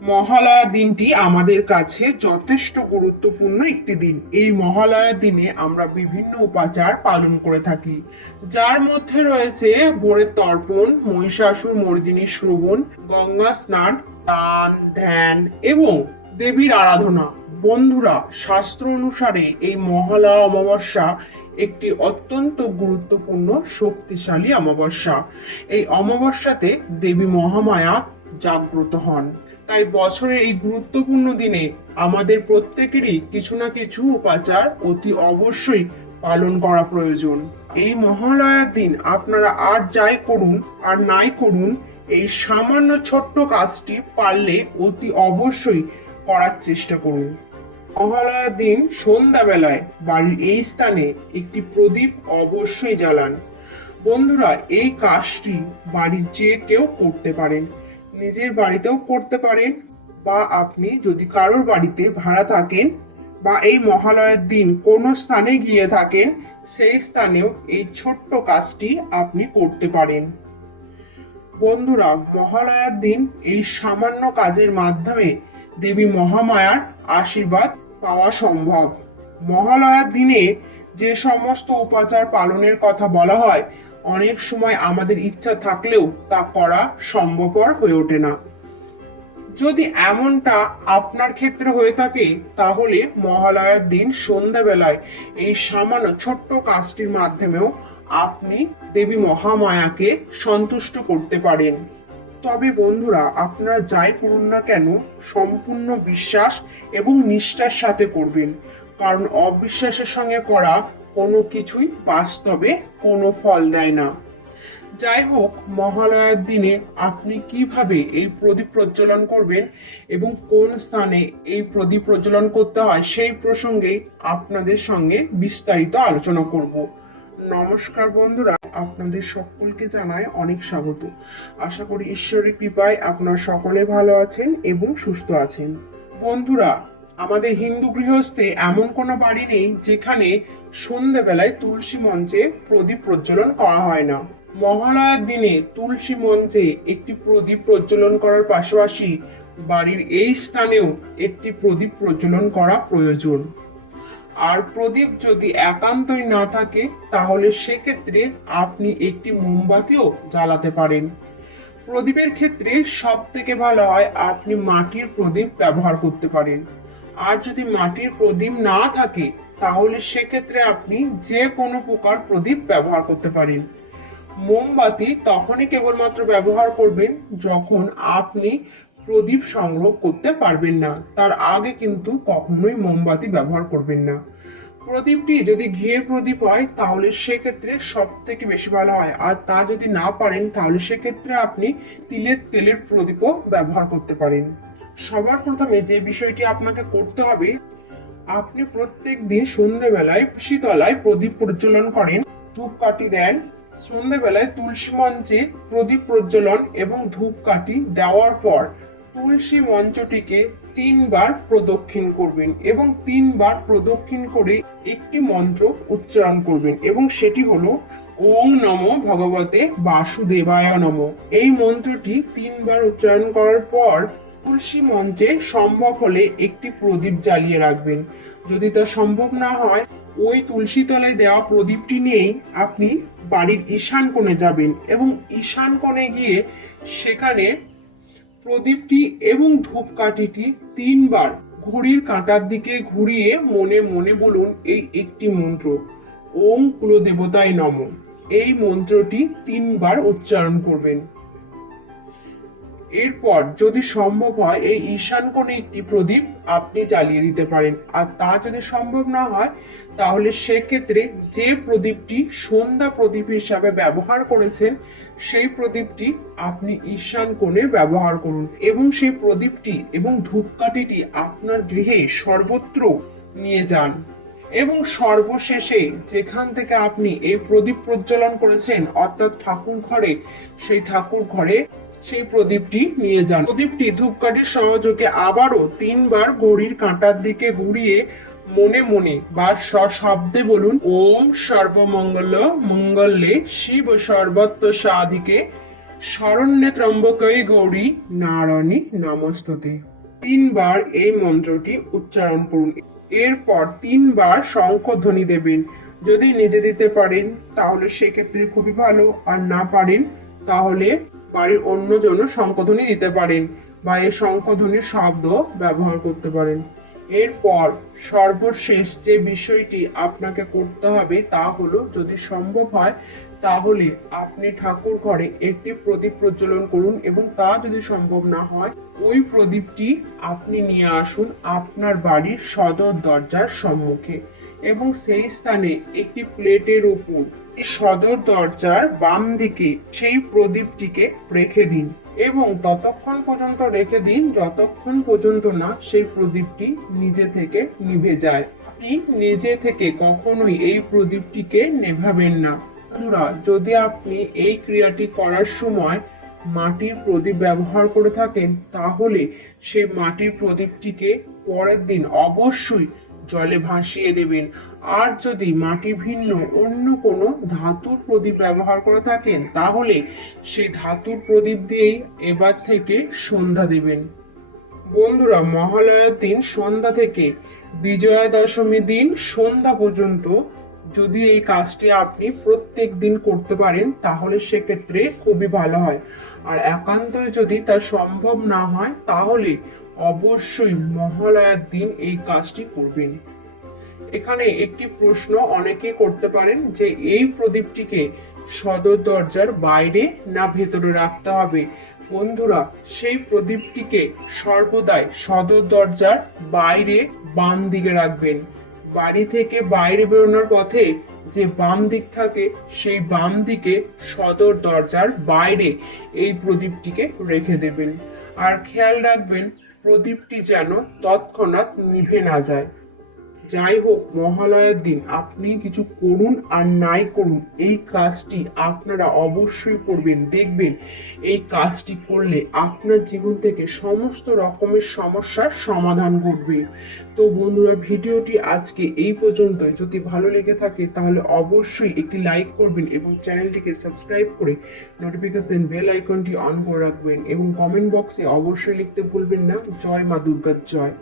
মহালয়া দিনটি আমাদের কাছে যথেষ্ট গুরুত্বপূর্ণ একটি দিন। এই মহালয়া দিনে আমরা বিভিন্ন উপাচার পালন করে থাকি, যার মধ্যে রয়েছে ভোরের তর্পণ, মহিষাসুর মর্দিনী শ্রবণ, গঙ্গা স্নান, দান ধ্যান এবং দেবীর আরাধনা। বন্ধুরা, শাস্ত্র অনুসারে এই মহালয়া অমাবস্যা একটি অত্যন্ত গুরুত্বপূর্ণ শক্তিশালী অমাবস্যা। এই অমাবস্যাতে দেবী মহামায়া জাগ্রত হন। তাই বছরের এই গুরুত্বপূর্ণ দিনে আমাদের প্রত্যেকেরই কিছু না কিছু উপাচার অতি অবশ্যই পালন করা প্রয়োজন। এই মহালয়ার দিন আপনারা আর যাই করুন আর নাই করুন, এই সামান্য ছোট্ট কাজটি পারলে অতি অবশ্যই করার চেষ্টা করুন। মহালয়ার দিন সন্ধ্যাবেলায় বাড়ির এই স্থানে একটি প্রদীপ অবশ্যই জ্বালান। বন্ধুরা, এই কাজটি বাড়ির যে কেউ করতে পারেন, নিজের বাড়িতেও করতে পারেন, বা আপনি যদি কারোর বাড়িতে ভাড়া থাকেন বা এই মহালয়ার দিন কোনো স্থানে গিয়ে থাকেন, সেই স্থানেও এই ছোট্ট কাজটি আপনি করতে পারেন। বন্ধুরা, মহালয়ার দিন এই সামান্য কাজের মাধ্যমে দেবী মহামায়ার আশীর্বাদ পাওয়া সম্ভব। মহালয়ার দিনে যে সমস্ত উপাচার পালনের কথা বলা হয়, অনেক সময় আমাদের ইচ্ছা থাকলেও তা করা সম্ভবপর হয়ে ওঠে না। যদি এমনটা আপনার ক্ষেত্রে হয়ে থাকে, তাহলে মহালয়ার দিন সন্ধ্যাবেলায় এই সামান্য ছোট্ট কাজটির মাধ্যমেও আপনি দেবী মহামায়াকে সন্তুষ্ট করতে পারেন। তবে বন্ধুরা, আপনারা যাই করুন না কেন, সম্পূর্ণ বিশ্বাস এবং নিষ্ঠার সাথে করবেন, কারণ অবিশ্বাসের সঙ্গে করা কোনো কিছুই বাস্তবে কোনো ফল দেয় না। যাই হোক, মহালয়ার দিনে আপনি কিভাবে এই প্রদীপ প্রজ্বলন করবেন এবং কোন স্থানে এই প্রদীপ প্রজ্বলন করতে হয়, সেই প্রসঙ্গে আপনাদের সঙ্গে বিস্তারিত আলোচনা করব। নমস্কার বন্ধুরা, আপনাদের সকলকে জানাই অনেক স্বাগত। আশা করি ঈশ্বরের কৃপায় আপনারা সকলে ভালো আছেন এবং সুস্থ আছেন। বন্ধুরা, আমাদের হিন্দু গৃহস্থে এমন কোনো বাড়ি নেই যেখানে সন্ধ্যাবেলায় তুলসী মঞ্চে প্রদীপ প্রজ্বলন করা হয় না। মহালয়ার দিনে তুলসী মঞ্চে একটি প্রদীপ প্রজ্বলন করার পাশাপাশি বাড়ির এই স্থানেও একটি প্রদীপ প্রজ্বলন করা প্রয়োজন। আর প্রদীপ যদি একান্তই না থাকে, তাহলে সেক্ষেত্রে আপনি একটি মোমবাতিও জ্বালাতে পারেন। প্রদীপের ক্ষেত্রে সব থেকে ভালো হয় আপনি মাটির প্রদীপ ব্যবহার করতে পারেন। আর যদি মাটির প্রদীপ না থাকে, তাহলে সেক্ষেত্রে আপনি যে কোনো প্রকার প্রদীপ ব্যবহার করতে পারেন। মোমবাতি তখনই কেবলমাত্র ব্যবহার করবেন যখন আপনি প্রদীপ সংগ্রহ করতে পারবেন না, তার আগে কিন্তু কখনোই মোমবাতি ব্যবহার করবেন না। প্রদীপটি যদি ঘিয়ের প্রদীপ হয়, তাহলে সেক্ষেত্রে সব থেকে বেশি ভালো হয়। আর তা যদি না পারেন, তাহলে সেক্ষেত্রে আপনি তেলের প্রদীপও ব্যবহার করতে পারেন। সবার প্রথমে যে বিষয়টি আপনাকে করতে হবে, আপনি প্রত্যেক দিন সন্ধ্যেবেলায় তুলসী তলায় প্রদীপ প্রজ্বলন করেন, ধূপকাঠি দেন। সন্ধ্যেবেলায় তুলসী মঞ্চে প্রদীপ প্রজ্বলন এবং ধূপকাঠি দেওয়ার পর তুলসী মঞ্চটিকে 3 বার প্রদক্ষিণ করবেন এবং 3 বার প্রদক্ষিণ করে একটি মন্ত্র উচ্চারণ করবেন, এবং সেটি হলো ওম নমো ভগবতে বাসুদেবায় নমঃ। এই মন্ত্রটি 3 বার উচ্চারণ করার পর তুলসী মঞ্চে সম্ভব হলে একটি প্রদীপ জ্বালিয়ে রাখবেন। যদি তা সম্ভব না হয়, ওই তুলসী তলায় দেওয়া প্রদীপটি নিয়েই আপনি বাড়ির ঈশান কোণে যাবেন এবং ঈশান কোণে গিয়ে সেখানে প্রদীপটি এবং ধূপকাঠিটি 3 বার ঘড়ির কাঁটার দিকে ঘুরিয়ে মনে মনে বলুন এই একটি মন্ত্র, ওম কুলদেবতায় নমঃ। এই মন্ত্রটি 3 বার উচ্চারণ করবেন। এরপর যদি সম্ভব হয়, এই ঈশান কোণে একটি প্রদীপ আপনি জ্বালিয়ে দিতে পারেন। আর তা যদি সম্ভব না হয়, তাহলে সেক্ষেত্রে যে প্রদীপটি সন্ধ্যা প্রদীপ হিসাবে ব্যবহার করেছেন, সেই প্রদীপটি আপনি ঈশান কোণে ব্যবহার করুন এবং সেই প্রদীপটি এবং ধূপকাঠিটি আপনার গৃহে সর্বত্র নিয়ে যান। এবং সর্বশেষে যেখান থেকে আপনি এই প্রদীপ প্রজ্বলন করেছেন, অর্থাৎ ঠাকুর ঘরে, সেই ঠাকুর ঘরে সেই প্রদীপটি নিয়ে যান। প্রদীপটি ধূপকাঠির সহযোগে আবারও 3 বার ঘড়ির কাঁটার দিকে ঘুরিয়ে মনে মনে বা সশব্দে বলুন, ওম সর্বমঙ্গল মঙ্গলে শিব সর্বত্র সাধিকে শরণ্যে ত্র্যম্বকে গৌরী নারায়ণী নমস্তুতে। 3 বার এই মন্ত্রটি উচ্চারণ করুন। এরপর 3 বার শঙ্খধ্বনি দেবেন। যদি নিজে দিতে পারেন তাহলে সেক্ষেত্রে খুবই ভালো, আর না পারেন তাহলে বাড়ির অন্যজনও শঙ্খধ্বনি দিতে পারেন বা এই শঙ্খধ্বনির শব্দ ব্যবহার করতে পারেন। এরপর সর্বশেষ যে বিষয়টি আপনাকে করতে হবে তা হলো, যদি সম্ভব হয় তাহলে আপনি ঠাকুর ঘরে একটি প্রদীপ প্রজ্বলন করুন, এবং তা যদি সম্ভব না হয় ওই প্রদীপটি আপনি নিয়ে আসুন আপনার বাড়ির সদর দরজার সম্মুখে, এবং সেই স্থানে একটি প্লেটের উপর সদর দরজার বাম দিকে সেই প্রদীপটিকে রেখে দিন, এবং ততক্ষণ পর্যন্ত রেখে দিন যতক্ষণ পর্যন্ত না সেই প্রদীপটি নিজে থেকে নিভে যায়। আপনি নিজে থেকে কখনোই এই প্রদীপটিকে নেভাবেন না। বন্ধুরা, যদি আপনি এই ক্রিয়াটি করার সময় মাটির প্রদীপ ব্যবহার করে থাকেন তাহলে সেই মাটির প্রদীপটিকে পরের দিন অবশ্যই জলে ভাসিয়ে দেবেন। আর যদি মাটি ভিন্ন অন্য কোনো ধাতুর প্রদীপ ব্যবহার করে থাকেন তাহলে সেই ধাতুর প্রদীপ দিয়েই এবার থেকে সন্ধ্যা দেবেন। বন্ধুরা, মহালয়ার দিন সন্ধ্যা থেকে বিজয়া দশমী দিন সন্ধ্যা পর্যন্ত যদি এই কাজটি আপনি প্রত্যেক দিন করতে পারেন তাহলে সেক্ষেত্রে খুবই ভালো হয়। আর একান্তই যদি তা সম্ভব না হয় তাহলে অবশ্যই মহালয়ার দিন এই কাজটি করবেন। এখানে একটি প্রশ্ন অনেকেই করতে পারেন যে এই প্রদীপটিকে সদর দরজার বাইরে না ভেতরে রাখতে হবে। বন্ধুরা, সেই প্রদীপটিকে সর্বদাই সদর দরজার বাইরে বাম দিকে রাখবেন। বাড়ি থেকে বাইরে বেরোনোর পথে যে বাম দিক থাকে সেই বাম দিকে সদর দরজার বাইরে এই প্রদীপটিকে রেখে দেবেন। আর খেয়াল রাখবেন প্রদীপটি যেন তৎক্ষণাৎ নিভে না যায়। যাই হোক, মহালয়ার দিন আপনি কিছু করুন আর নাই করুন এই কাজটি আপনারা অবশ্যই করবেন। দেখবেন এই কাজটি করলে আপনার জীবন থেকে সমস্ত রকমের সমস্যার সমাধান ঘটবে। তো বন্ধুরা, ভিডিওটি আজকে এই পর্যন্তই। যদি ভালো লেগে থাকে তাহলে অবশ্যই একটি লাইক করবেন এবং চ্যানেলটিকে সাবস্ক্রাইব করে নোটিফিকেশন বেল আইকনটি অন করে রাখবেন, এবং কমেন্ট বক্সে অবশ্যই লিখতে ভুলবেন না জয় মা দুর্গার জয়।